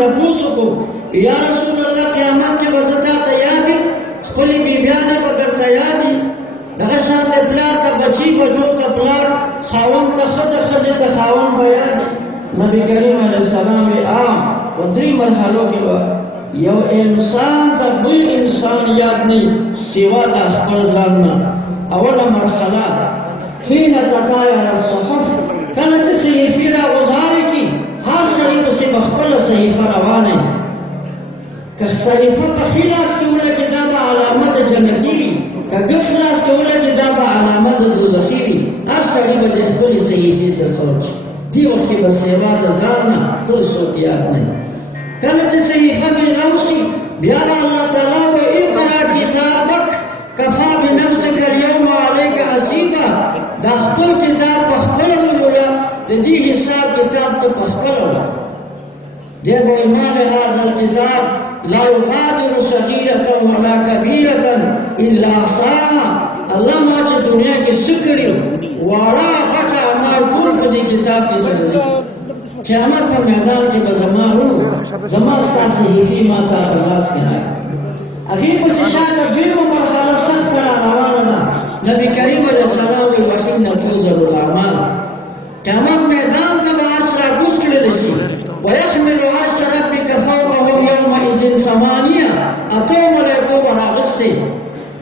تپوسو کو یا رسول اللہ قیامت کی وزتا تیادی خپلی بیبیانی پا در تیادی دغه شانت پلار تا بچی بچو تا پلار خاون تا خز تا خاون بیانی نبی کریم علیہ السلام عام و 3 مرحلوں کی با یو انسان تا بل انسان یاد نہیں سوا دا خپل ځاننا اولا مرحلہ حين تطاير الصحف کله چې صحیفه را وزاري کی هر سړي پسې خپل صحیفه روانه که صحیفه په خلاص کې ولګي دا به علامت جنتی که ګس لاس کې ولګي دا به علامت دوزخي هر سړي به خپل صحیفه ته سوچ دی وخت به سیوا د ځان نه ټول څوک یاد نه کله چې صحیفه مې راوشي بیا الله تعالی و اقرا کتابک کفا بنفسک اليوم عليك حسيبا دا خپل کتاب په خپل ولولا د دې حساب کتاب ته په خپل ولا دی به ایمان هاذا الكتاب لا يغادر صغيرة ولا كبيرة الا احصاها الله ما چې دنیا کې سکړي وړا غټه ما ټول په دې کتاب کې سره قیامت په میدان کې به زما ساسي هی ما ته خلاص کړه اغه په شاته ډیرو مرحله سخت روانه ده نبی کریم علیہ السلام وحین توزر الاعمال قیامت میدان ته عرش را کوز کړل شي ويحمل عرش ربك فوقهم يومئذ ثمانية اتو ملائکو براغسته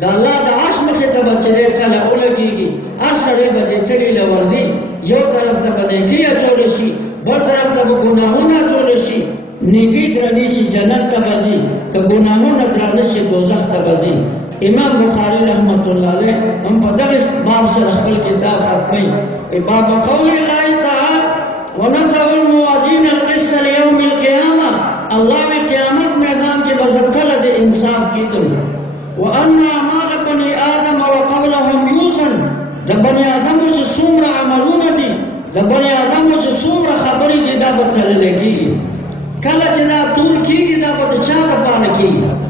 دا الله د عرش مخه ته بچره کله ولګيږي هر سړی به ټلی لوري یو طرف ته باندې کیه چول شي بل طرف ته ګناهونه چول شي نیکی درنی شي جنت ته بځي که ګناهونه درنه شي دوزخ ته بځي امام بخاری رحمت الله علیه هم په دغه باب سره خپل کتاب راکړي باب قول الله تعالی ونزع الموازین القسط ليوم القيامه الله په قیامت میدان کې بزکل د انصاف کیدل وان اعمال بني ادم وقبلهم يوزن د بني ادم چې څومره عملونه دي د بني ادم چې څومره خبرې دي دا به تلل کېږي کله چې دا ټول کېږي دا به چا د پاره کېږي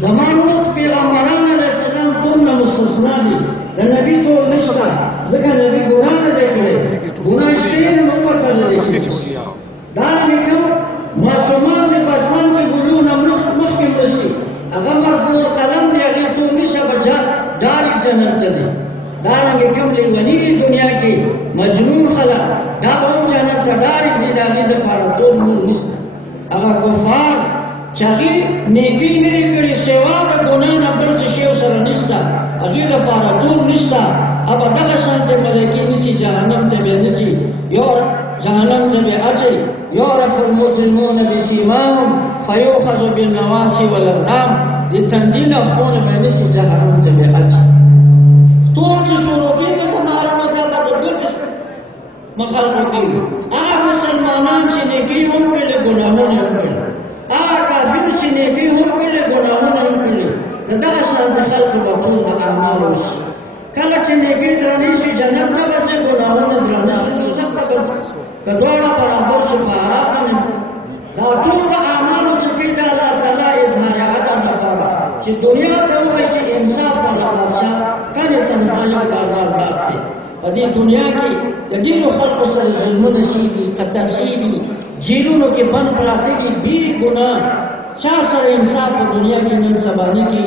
زمانو پیغمبران علیہ السلام ټول مستثنا دي د نبی ټول نشته ځکه نبی ګناه نه کوي ګناه شي نو پته نه لري دا کوم معصومان چې بدمن کې ګلونه مخکې مرشي هغه مرفوع قلم دی هغه ټول نشه بچا داري جنت ته دي دا کوم لونی دنیا کې مجنون خلق دا هم جنت ته داري دي دا د پاره ټول نشته هغه کفار چاہی نیکی نہیں کری سوا دا گناہ نا بل چه شیو سر نشتا اگیر پارا طول نشتا اب دغا شانت ملکی نسی جہنم تبی نسی یور جہنم تبی اچی یورف المجرمون بسیماهم فیوخذ بالنواسی والاقدام دی تندین اخون بی نسی جہنم تبی اچی طول چه شروع کی کسا معلومتا کا دل مخلقو کی مسلمانان چه نیکی هم کلی گناہون هم کلی کافر چې نیکی هم کړي ګناهونه هم کړي دغه شان د خلکو په ټول د اعمال وشي کله چې نیکی درنې شي جنت ته ځي ګناهونه درنې شي دوزخ ته ځي کډوړه برابر شي په عرب دا ټول د اعمالو چې پیدا الله تعالی اظهار عدل لپاره چې دنیا ته وایي چې انصاف ولا بادشاہ کله ته متعلق الله ذات دی په دې دنیا کې د ډیرو خلکو سره ظلمونه شي قتل شي جیلونو کې بند پراته دي بی ګناه چا سره انصاف په دنیا کې نن سبانی کې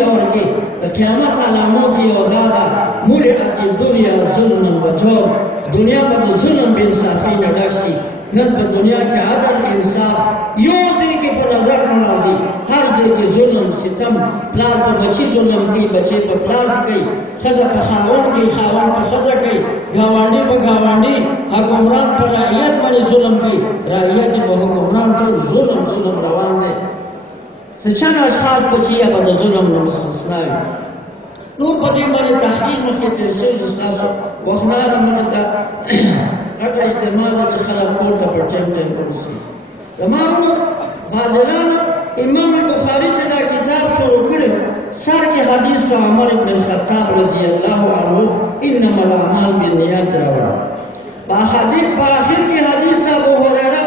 دور کې د قیامت علامو کې او دادا مولئت الدنيا ظلم و جور دنیا په ظلم بے انصافی نه ډک شي نن په دنیا کې عدل انصاف یو ځای کې په نظر راځي هر ځای کې ظلم ستم پلار په بچي ظلم کوي بچي په پلار کوي خزه په خاوند کوي خاوند په خزه کوي گاونډي په گاونډي حکمران پر رعیت باندې ظلم کوي رعیت په حکمران ټول ظلم روان دي څنګه اشخاص په چیا په ظلم نه مستثنا نو په دې باندې تحقیق مخکې تر شي د تاسو وخنار مخته هغه اجتماع چې خلک ورته په ټیم ورسي زمونږ فاضلان امام بخاری چې دا کتاب شروع کړ سر کې حدیث عمر بن الخطاب رضی الله عنه انما الاعمال بالنیات راوړ په اخر کې حدیث ابو هريره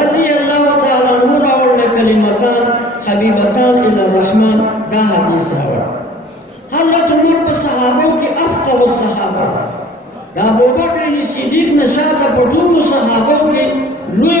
رضی الله تعالی عنہ راوړل کلمتان حبیبتان الى الرحمن دا حدیث راوړ حضرت عمر په صحابه کې افقه الصحابه دا ابو بکر صدیق نشاط په ټول صحابه کې لوی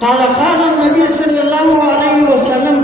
قال النبي صلى الله عليه وسلم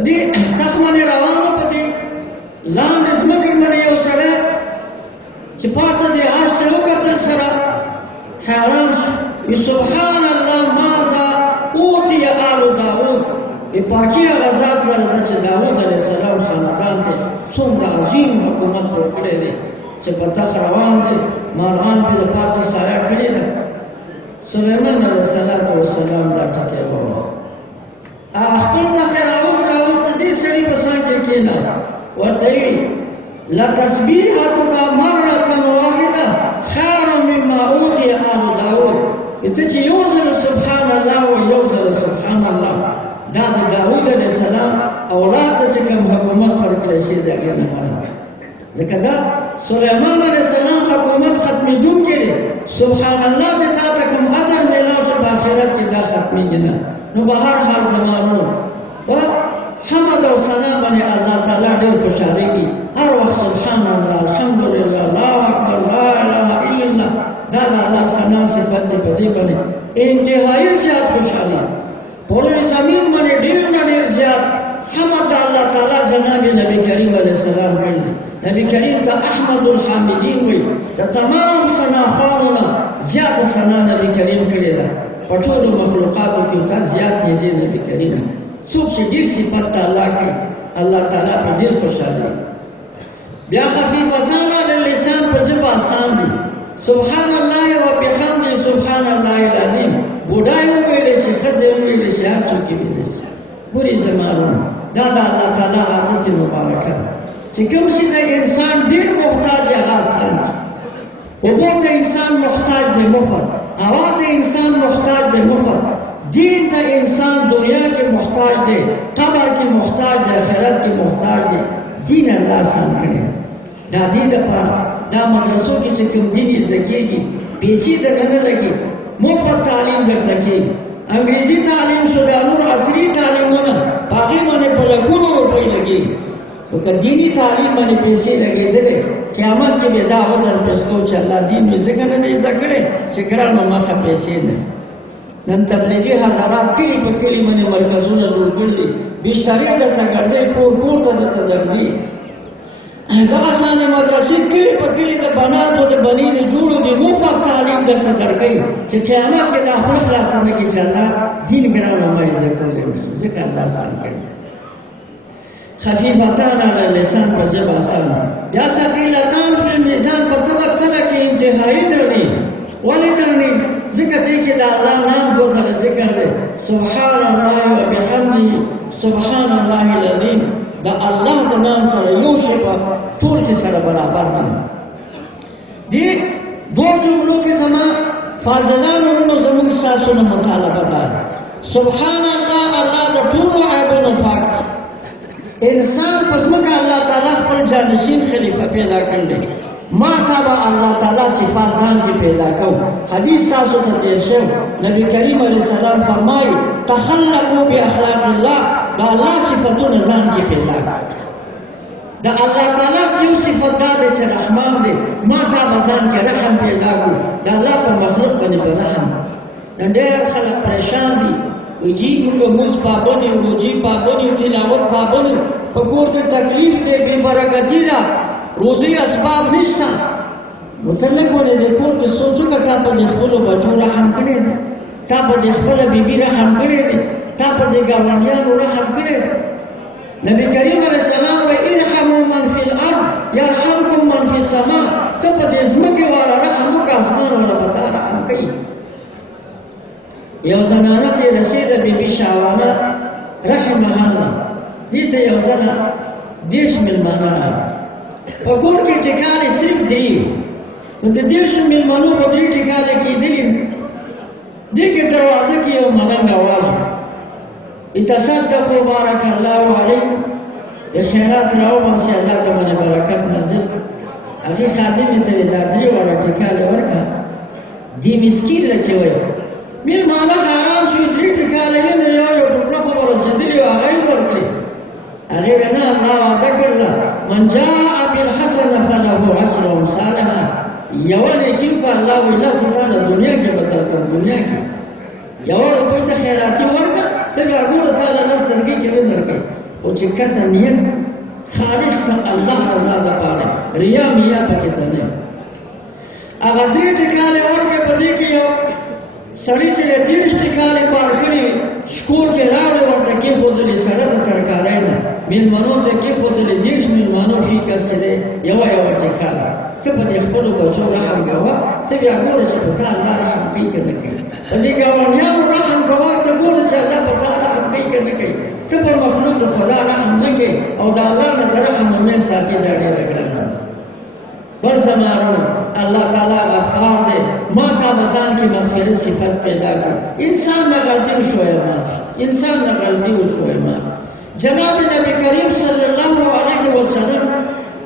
دې تخمن روانه پدې لاندې زمکه باندې یو سړی چې پاسه دې عرش ته وکتل سره حیران شو سبحان الله ماذا اوتي آل داود پاکی غزات ورنه چې داود علیه السلام خاندان ته څومره عظیم حکومت ورکړی دی چې په تخت روان دی مارغان پې د پاسه سایه کړې ده سلیمان علیه السلام دا ټکی وویل خپل تخت راوست دې سړي په څنګ کې کېناست ورته یې لتسبیحتک مرة واحدة خیر مما اوتي آل داود ته چې یو ځل سبحان الله او یو ځل سبحان الله دا د داود علیه السلام اولاد ته چې کوم حکومت ورکړی شي د هغې نه مراد ځکه دا سلیمان علیه السلام حکومت ختمېدونکی دی سبحان الله چې تا ته کوم اجر میلاو شو په آخرت کې دا ختمېږي نه نو به هر حال زمانو په حمد او ثنا باندې الله تعالی ډېر خوشحالېږي هر وخت سبحان الله الحمدلله الله اکبر لا اله الا الله دا د الله ثنا صفت دی په دې باندې انتهایي زیات خوشحالي پورې زمین باندې ډېر نه ډېر زیات حمد الله تعالی جناب نبی کریم علیه السلام کړي نبی کریم ته احمد الحامدین وي د تمام ثناخوانو نه زیاته ثنا نبی کریم کړې ده په ټولو مخلوقاتو کې ورته زیات نږدې نبی کریم څوک چې ډېر صفت ته الله کوي الله تعالی په ډېر خوشحاله بیا خفیفتان علی اللسان په ژبه آسان دي سبحان الله وبحمده سبحان الله العظیم بوډای ویلی شي ښځې ویلی شي هر څوک ویلی شي ګورې زمانو دا د الله تعالی عادت مبارکه ده چې کوم شي ته انسان ډېر محتاج هغه آسان دي اوبو ته انسان محتاج دی مفت هوا ته انسان محتاج دی مفت دین ته انسان دنیا کې محتاج دی قبر کې محتاج دی آخرت کې محتاج دی دین الله آسان کړی دا دې دپاره دا مدرسو کې چې کوم دین زده کېږي پیسې درته نه لګي مفت تعلیم درته کېږي انګریزي تعلیم شو دا نور عصري تعلیمونه په هغې باندې په لکونو روپۍ لګېږي خو که دیني تعلیم باندې پیسې لګېدلې قیامت کې به دا وزن پېستو چې الله دین مې ځکه نه دی زده کړی چې ګرانو مخه پیسې نه نن تبلیغي حضرات کلي په کلي باندې مرکزونه جوړ کړي دي بسترې درته ګرځي کور ته درته درځي دغه شانې مدرسې کلي په کلي د بناتو د بنینې جوړو دي مفت تعلیم درته درکوي چې قیامت کې دا خوله خلاصه نه کړي چې الله دین ګرانو ما یې زده کولی نه شي ځکه الله آسان کړي خفیفتان علی اللسان په ژبه آسانه یا ثقیلتان فی المیزان په طبق کله کې انتهایي درني ولې درني ذکر دی کې دا الله نام دو ځله ذکر دی سبحان الله وبحمده سبحان الله العظیم دا الله د نام سره یو شی په ټول کې سره برابر نه دی دو جملو کې زما فاضلانو نو زموږ ستاسو نه مطالبه ده سبحان الله الله د ټولو عیبونو پاک انسان په ځمکه الله تعالی خپل جانشین خلیفه پیدا کړی ما تابع الله تعالی صفات ځان کې پیدا کو حدیث تاسو ته تیر شو نبی کریم علیه السلام فرمایي تخلقوا باخلاق الله دا الله صفاتونه ځان کې پیدا دا الله تعالی یو صفات دا چې رحمان دی ما تابع ځان کې رحم پیدا کو دا الله په مخلوق باندې رحم نن ډېر خلک پریشان دي وجی موږ موږ پابونی وجی پابونی تلاوت پابونی په کور کې تکلیف دی بے برکتی ده روزي اسباب نشته متلک ولې د کور کې سوچو کا تا په خپل بچو رحم کړي تا په خپل بیبي رحم کړي تا په ګاونډیانو رحم کړي نبی کریم علیه السلام وایي ارحموا من فی الارض یرحمکم من فی السماء ته په دې ځمکې والا رحم وکړه اسمان والا په تا رحم کوي یو زنانه تېره شوې ده بیبي شاوانه رحمها الله دې ته یو ځله 10 مېلمانه راغلل په کور کې ټکالې صرف درې نو د 10 مېلمنو په درې ټکالې کېدلې دې کې دروازه کې یو ملنګ اواز تصدقوا بارک الله علیکم خیرات راوباسئ الله ته باندې برکت نازل هغې خادمې ته یې دا درې واړه ټکالې ورکړه دې مسکین له چې وایي مېلمانه حیران شوي درې ټکالې وې نو یو ټوکړه خو به رسېدلې وه هغه یې ورکړې هغې وې نه الله وعده کړله من جاء بالحسنه فله عشر امثالها یوه نیکي وکړه الله وایي لس یې تاله دنیا کې بدل کړم دنیا کې یوه روپۍ ته خیراتي ورکړه ته بیا ګوره تاله لس درګۍ کې نه درکړ او چې کته نیت خالص د الله رضا دپاره ریا میا پکې ته نه هغه درې ټکالې ورکړې په دې کې یو سړي چې 30 ټکالې پار کړي شکور کې راوړې ورته کېښودلې سړه د ترکارۍ نه مېلمنو ته کېښودلې 30 مېلمانو ښي کس چې دی یوه ټکاله ته په دې خپلو بچو رحم کوه ته بیا ګوره چې په تا الله رحم کوي که نه کوي په دې ګاونډیانو رحم کوه ته ګوره چې الله په تا رحم کوي که نه کوي ته په مخلوق د خدا رحم نه کوي او د الله نه د رحم امید ساتي دا ډېره ګرانه بل زمانو الله تعالی غفار دی ما تا بزان کې مغفرت صفت پیدا کړ انسان نه غلطي وشوی معاف انسان نه غلطي وشوی معاف جناب نبی کریم صلی الله علیه وسلم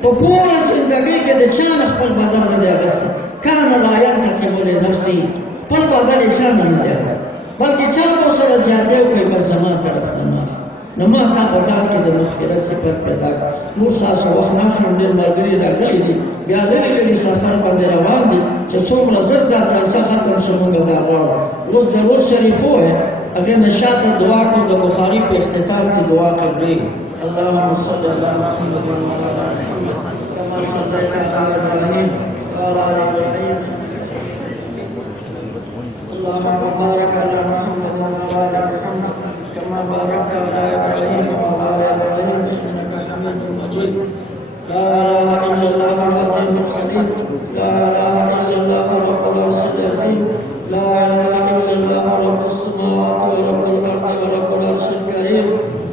په پوره زندګۍ کې د چا نه خپل بدن نه دی اخیستی کان لا ینتقم لنفسه خپل بدن یې چا نه دی اخیستی بلکې چا په سره زیاتی وکړي بس زما طرف نه معاف نو ما تا په ځان کې د مغفرت صفت پیدا کړ نور ستاسو وخت نه اخلم ډېر ملګري راغلي دي بیا لرې لرې سفر باندې روان دي چې څومره زر دا جلسه ختم شي موږ دا غواړو اوس درود شریف ووایه هغې نه شاته دعا کړو د بخاري په اختتام کې دعا قبلې اللهم صل على محمد وعلى آل محمد كما صليت على إبراهيم وعلى آل إبراهيم اللهم بارك على محمد وعلى آل محمد كما باركت على إبراهيم وعلى آل إبراهيم إنك حميد مجيد لا إله إلا الله العظيم الحليم لا إله إلا الله رب العرش العظيم لا إله إلا الله رب السماوات ورب الأرض ورب العرش الكريم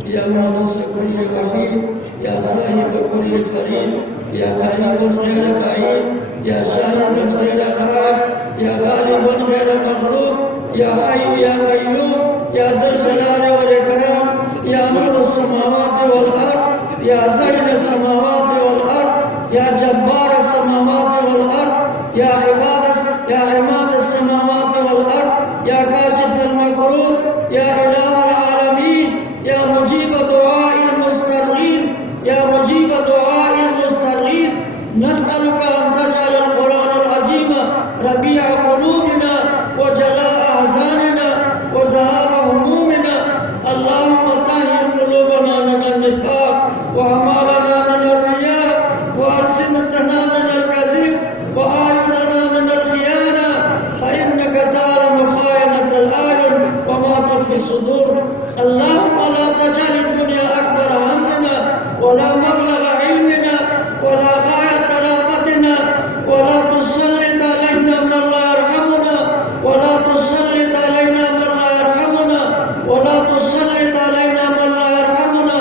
يا مانس كل وحيد يا صاحب كل فريد يا قريب غير بعيد يا شاهد غير غائب يا غالب غير مغلوب يا حي يا قيوم يا ذا الجلال والإكرام يا نور السماوات والأرض يا زين السماوات والأرض يا جبار السماوات والأرض يا عماد السماوات والأرض يا كاشف المكروه يا إله العالمين يا مجيب دعاء المسترغين يا مجيب دعاء المسترغين نسألك أن تجعل القرآن العظيم ربيع قلوبنا وجلاء أحزاننا وذهاب همومنا اللهم طهر قلوبنا من النفاق وأعمالنا من الرياء وألسنتنا من الكذب وأعيننا من الخيانة فإنك تعلم خائنة الأعين وما تخفي الصدور اللهم لا تجعل الدنيا أكبر همنا ولا مبلغ علمنا ولا غاية رغبتنا ولا تسلط علينا من لا يرحمنا ولا تسلط علينا من لا يرحمنا ولا تسلط علينا من لا يرحمنا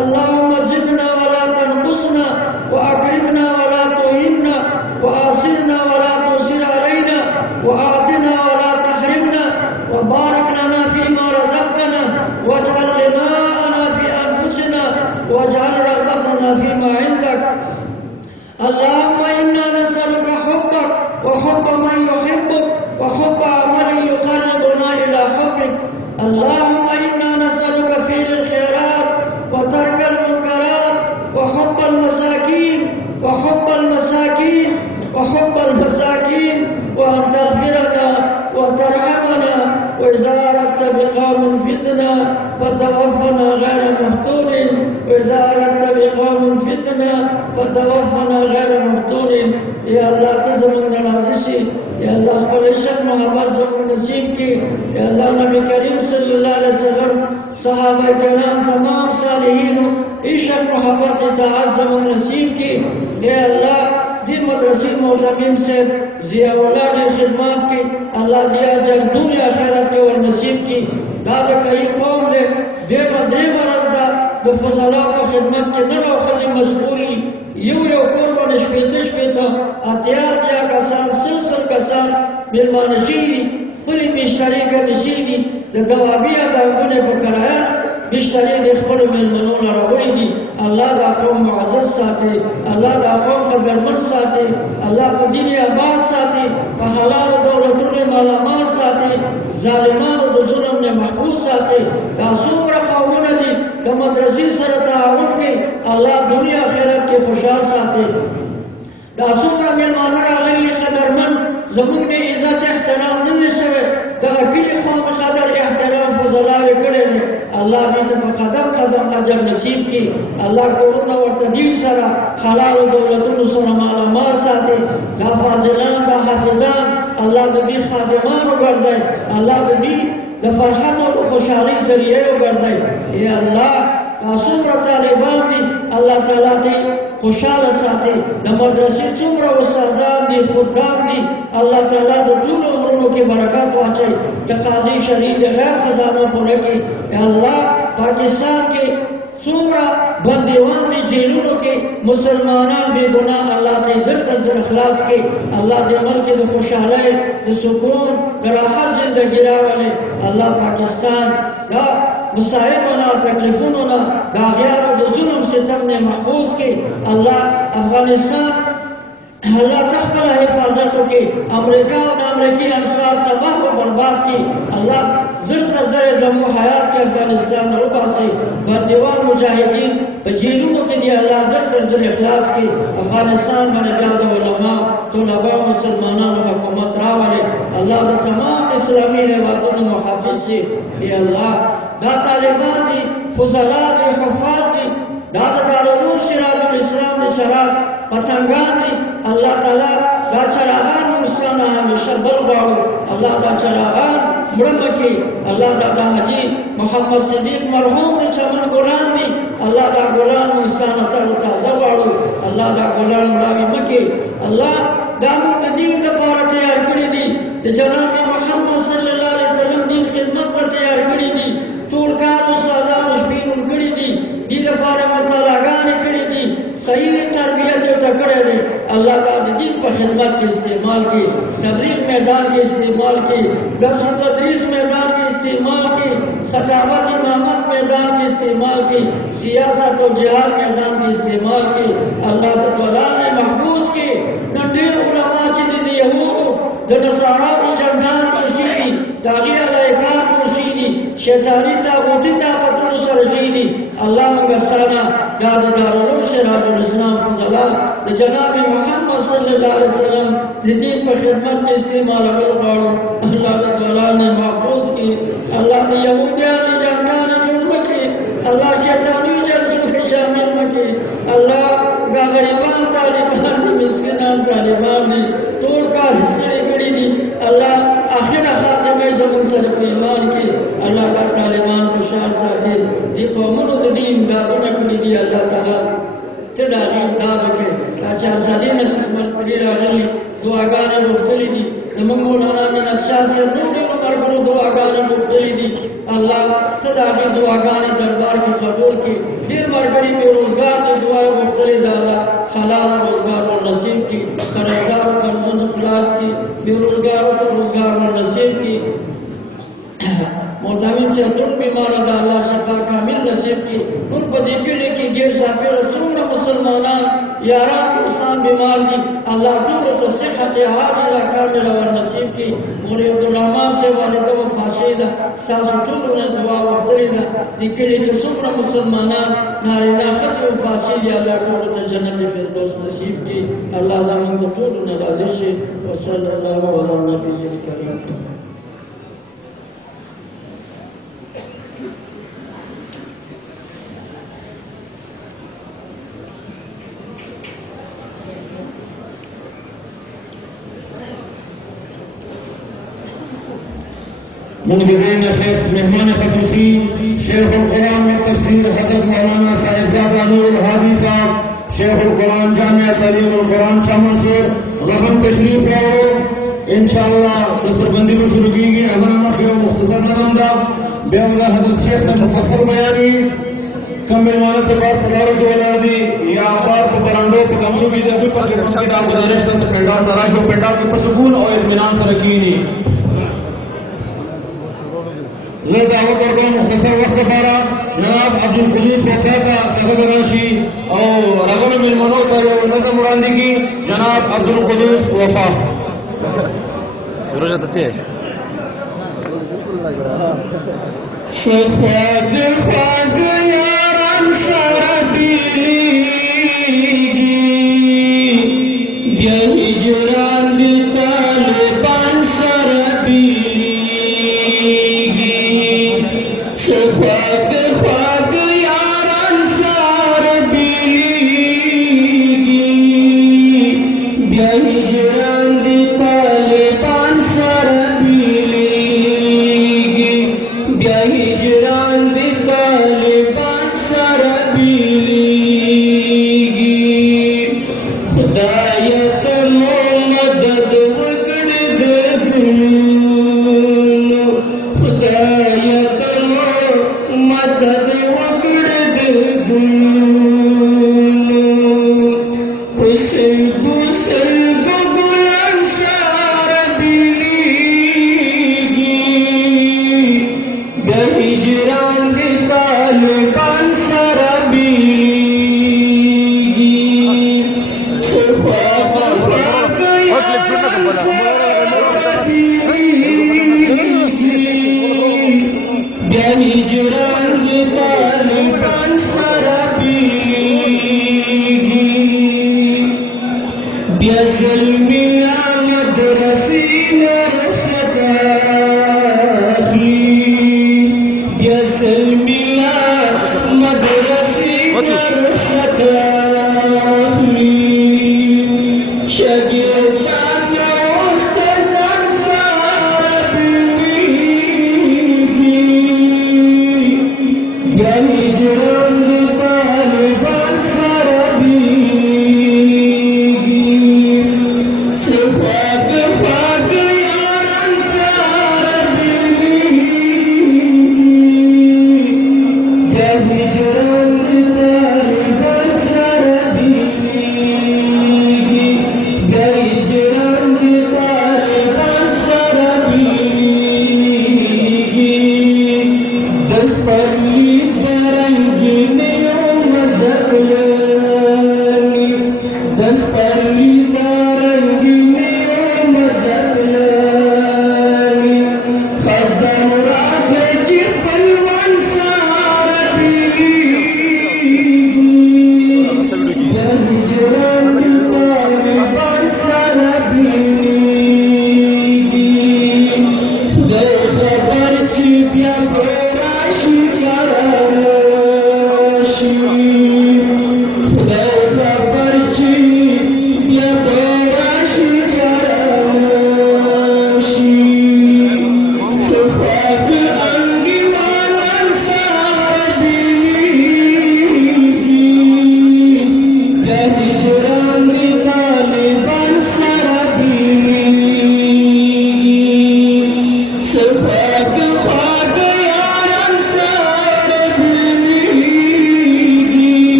اللهم زدنا ولا تنقصنا وأكرمنا ولا تهنا وآثرنا ولا تؤثر علينا وأعطنا ولا تحرمنا وبارك لنا فيما رزقتنا واجعل غناءنا في أنفسنا واجعل رغبتنا فيما عندك اللهم إنا نسألك حبك وحب من يحبك وحب عمل يقربنا إلى حبك اللهم إنا نسألك فعل الخيرات وترك المنكرات وحب المساكين وأن تغفرنا وترحمنا وإذا أردت بقوم فتنة فتوفنا غير مفتون وإذا أردت بقوم فتنة فتوفنا غير مفتون يا الله تزمن نازشي يا الله قريشت محبت زمن نصیب کی یا اللہ نبی کریم صلی اللہ علیہ وسلم صحابہ کرام تمام صالحین عشق محبت تعظم نصیب کی یا اللہ دی مدرسی معتمم سے ضیاء اولاد خدمات کی اللہ دیا جب دنیا آخرت کے اور نصیب کی داد کئی قوم دے دیم مرض دا فضلاء و خدمت کے نر و خزی مشغولی یو قربان شپیتا اتیات یا کسان سلسل کسان ملمانشی دی پلی بیشتری کا نشی دی دوابی اداؤنے بکرائن بیشتری دی خبر ملمنون روی دی اللہ دا قوم معزز ساتے اللہ دا قوم قدرمن ساتے اللہ کو دین عباس ساتے حلال دولتون مالامال ساتے ظالمان و ظلم نے محفوظ ساتے دا سور قومون دی دا مدرسی سر تعاون کی اللہ دنیا خیرت کے خوشحال ساتے دا سور ملمان راغلی قدرمن زمون میں عزت احترام نہیں شوے دا کلی قوم قدر احترام فضلاوی کرے الله دې ته په قدم قدم اجر نصیب کړي. الله کورونه ورته دین سره حلال دولتونو سره مالامال ساتي. دا فاضلان دا حافظان الله دې خادمان وګرځي. الله دې د فرحت او خوشحالۍ ذریعہ وګرځي. ای الله دا څومره طالبان دي الله تعالی دې خوشاله ساتي. د مدرسې څومره استادان دي خودکار دي الله تعالی د ټول عمرونو کې برکات واچي. تقاضي شریعت غیر خزانه پوره کړي. الله پاکستان کې څومره بندیوان دي جیلونو کې مسلمانان بے گناہ الله دې زر تر زر اخلاص کړي. الله دې ملک د خوشحالۍ د سکون د راحت زندگی راولي. الله پاکستان دا مصائبنا تکلیفوننا باغیارو د ظلم ستم نه محفوظ کړي. الله افغانستان الله تخبل حفاظت وکړي. امریکا او د امریکي انصار تباہ و برباد کړي. الله زر تر زر زمو حیات کې افغانستان وباسي. بندیوان مجاهدین په جیلونو کې دی الله زر تر زر اخلاص کړي. افغانستان باندې بیا د علما طلبا مسلمانانو حکومت راولي. الله د تمام اسلامي هیوادونو محافظ شي. ای الله دا طالبان دي فضلاء دي حفاظ دي دا دارالعلوم سراج الاسلام دي چراغ پتنگان دي الله تعالی دا چراغان مسلمان همیشه بل غواړو. الله دا چراغان مړه کړي. الله دا حاجی محمد صدیق مرحوم دي چمن ګلان دي الله دا ګلان مسلمان ته تازه غواړو. الله دا ګلان مړاوي مکي. الله دا موږ د دین لپاره تیار کړی دي. د جناب محمد صلی الله علیه وسلم دین خدمت ته تیار کړی دي. ټول کار استادانو شپېون کړي دي. دې لپاره مطالعهګانې کړي دي. صحیح تربیت ورته کړی دی. الله دا د دین په خدمت کې استعمال کړي. تبلیغ میدان کې استعمال کړي. درس و تدریس میدان کې استعمال کړي. خطابت امامت میدان کې استعمال کړي. سیاست او جهاد میدان کې استعمال کړي. الله د قرآن محفوظ کړي. نن ډېر علما چې دي د یهودو د نصاراو جنډان مرشي دي د هغې علایقات مرشي دي شیطاني تاغوتي طاقتونو سره شي دي. الله موږ سره دا د دارالعلوم سراج الاسلام فضلا د جناب محمد صلی الله علیه وسلم د دین په خدمت کې استعمالول غواړو. الله د قرآن محفوظ کړي. الله د یهودیانو جنډان جوړ کړي. الله شیطاني جلسو کې شامل کړي. الله دا غریبان طالبان دي مسکینان طالبان دي ټول کار ستړي کړي دي. الله اخره خاتمه زموږ سره په ایمان کې الله دا طالبان خوشحال ساتي. دې قومونو د دې امدادونه کړي دي. الله تعالی ته دا دې امداد وکړي. دا چې ازادي نصیب کړي راغلي دعاګانې وکړي دي. زموږ مولانا مینت شاه صاحب ټول مرګرو دعاګانې وکړي دي. الله ته دا دې دعاګانې دربار کې قبول کړي. ډېر مرګري بې روزګار دي دعا وکړي دا الله حلال روزګار ور نصیب کړي. قرضدارو قرضونه خلاص کړي. بې روزګارو ته روزګار ور نصیب کړي. محتمین چې ټول بیماره ده الله شفا کامل نصیب کړي. ټول په دې کلي کې ګیر چاپېره څومره مسلمانان یاران دوستان بیمار دي الله ټولو ته صحت عاجله کامله ور نصیب کړي. مولوي عبدالرحمن صاحب والده وفات شوې ده. ستاسو ټولو نه دعا غوښتلې ده. دې کلي کې څومره مسلمانان نارینه ښځې وفات شوي دي الله ټولو ته جنت فردوس نصیب کړي. الله زموږ د ټولو نه راضي شي. وصلی الله علی النبي الکریم. منتظرین نشست مہمان خصوصی شیخ القرآن میں تفسیر حضرت مولانا صاحبزادہ نور الہادی صاحب شیخ القرآن جامعہ تعلیم القرآن شاہ منصور رقم تشریف راؤ. انشاءاللہ دستربندی کو شروع کی گئی. حضرت کے مختصر نظم دا بیامدہ حضرت شیخ سے مختصر بیانی کم مہمان سے بات پڑھاڑوں کی وجہ دی یا آباد پر پرانڈوں پر کمروں کی دے پر کتاب گزارشتہ سے پینڈال تراش و پینڈال کی پرسکون اور اطمینان سے رکھینی. زه دعوت ورکوم مختصر وخت لپاره جناب عبدالقدوس وفا ته څنګه راشي او راغلو مېلمنو ته یو نظم وړاندې کړي. جناب عبدالقدوس وفا. سروج ته څه سخواږ خواږ یاران سره بیلیږي بیا هجران د طالبان سره بیلیږي. سخواږ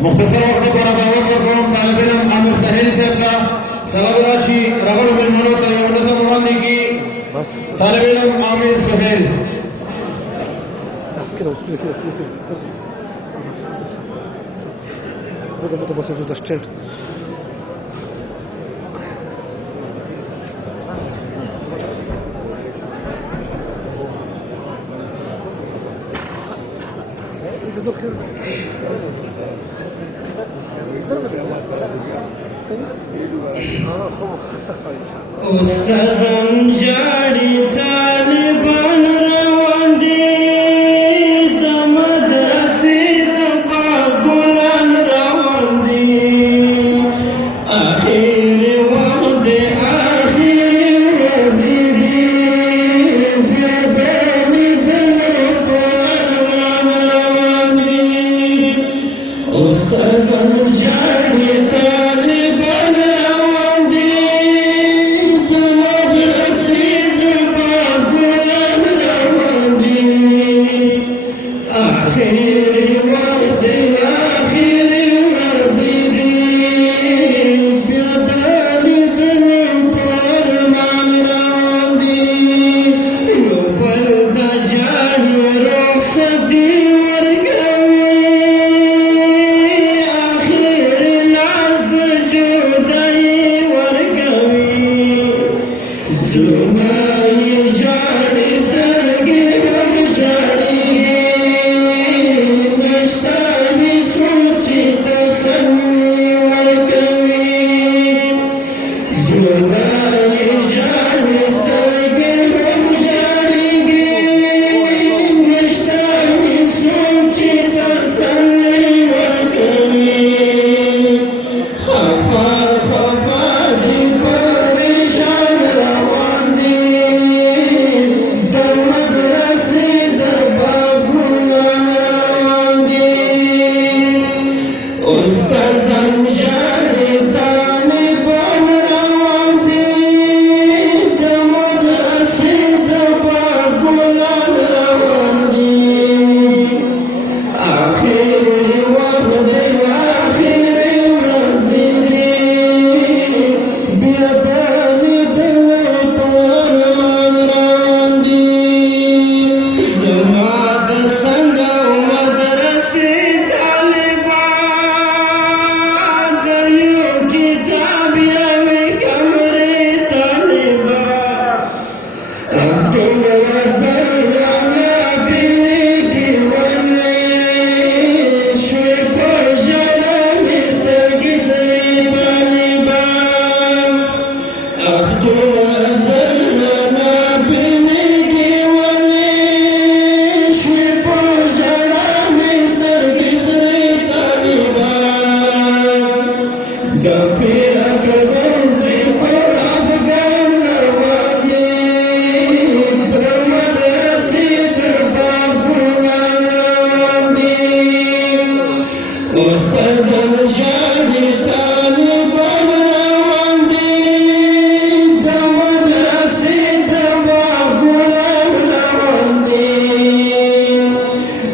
مختصر وقت پر دعوت ورکوم طالب علم عامر سهیل صاحب کا سوال راشي راغلو مېلمنو ته یو نظم وړاندې کړي. طالب علم عامر سهیل. كده كده كده هذا متبصر ده اشتري Ustazam jadi Taliban rawan di madrasah Qabulan rawan di akhir wa'di akhir waziri fadani rawan di Ustazam jadi Taliban rawan di